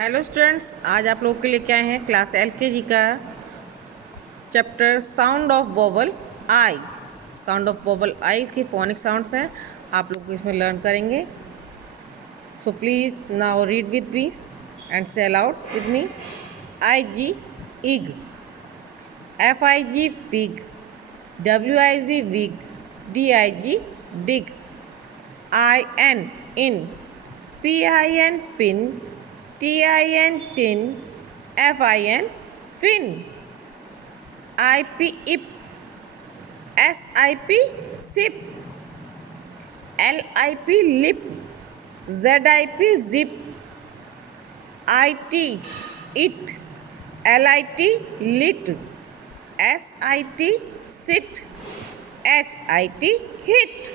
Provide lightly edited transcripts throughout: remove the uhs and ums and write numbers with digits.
Hello students, आज आप लोगों के लिए क्या है क्लास एलकेजी का chapter sound of vowel I. Sound of vowel I इसके फोनिक साउंड्स हैं, आप लोग इसमें लर्न करेंगे। So please now read with me and say aloud with me. I G ig, F I G fig, W I G wig, D I G dig, I N in, P I N pin, TIN tin, FIN fin, IP ip, SIP sip, LIP lip, ZIP zip, IT it, LIT lit, SIT sit, HIT hit.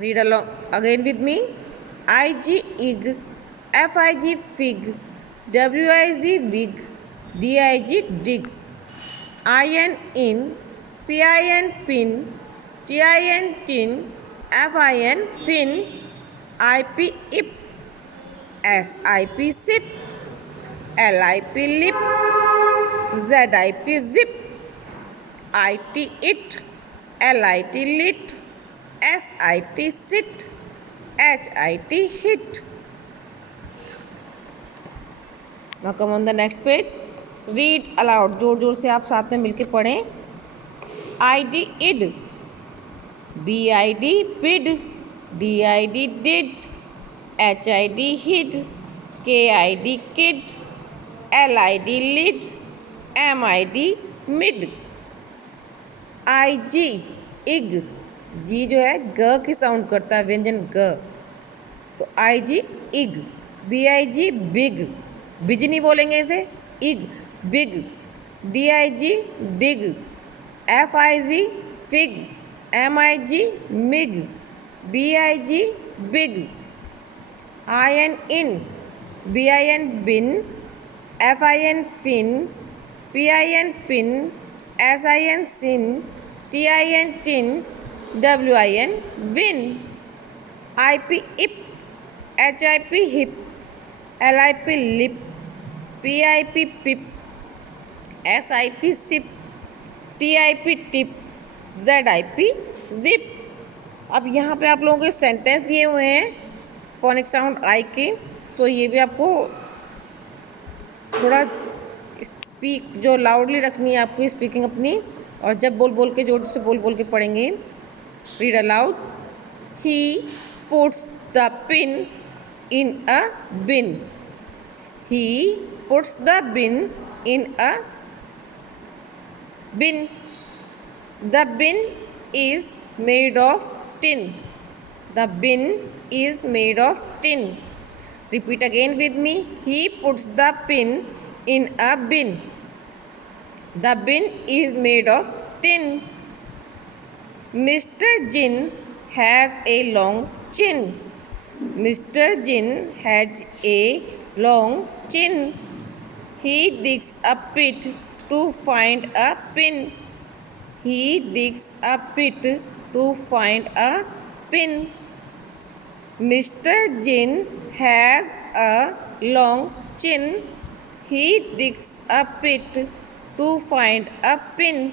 Read along again with me. IG ig, FIG fig, WIG wig, DIG dig, IN in, PIN pin, TIN tin, FIN fin, IP ip, SIP sip, LIP lip, ZIP zip, IT it, LIT lit, SIT sit, HIT hit. Now come on the next page. Read aloud. जोर जोर से आप साथ में मिलके पढ़ें. ID id, BID bid, DID did, HID hid, KID kid, LID lid, MID mid. IG ig, जी जो है ग की साउंड करता है, व्यंजन ग, तो आई G इग, B I G big, बिज नहीं बोलेंगे इसे, ig big, D I G dig, F I G fig, M I G mig, B I G big, I N in, B I N bin, F I N fin, P I N pin, S I N sin, T I N tin, WIN win, IP ip, HIP hip, LIP lip, PIP pip, SIP sip, TIP tip, ZIP zip. अब यहाँ पे आप लोगों के sentence दिए हुए हैं phonic sound आई के, तो ये भी आपको थोड़ा स्पीक जो लाउडली रखनी है आपकी स्पीकिंग अपनी, और जब बोल बोल के जोर से बोल बोल के पढ़ेंगे. Read aloud. He puts the pin in a bin. He puts the bin in a bin. The bin is made of tin. The bin is made of tin. Repeat again with me. He puts the pin in a bin. The bin is made of tin. Mr. Jin has a long chin. Mr. Jin has a long chin. He digs a pit to find a pin. He digs a pit to find a pin. Mr. Jin has a long chin. He digs a pit to find a pin.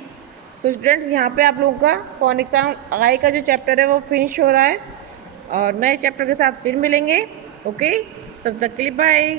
So students, यहाँ पे आप लोगों का phonic sound आई का जो chapter है वो finish हो रहा है, और नए चैप्टर के साथ फिर मिलेंगे. ओके, तब तक के लिए बाय.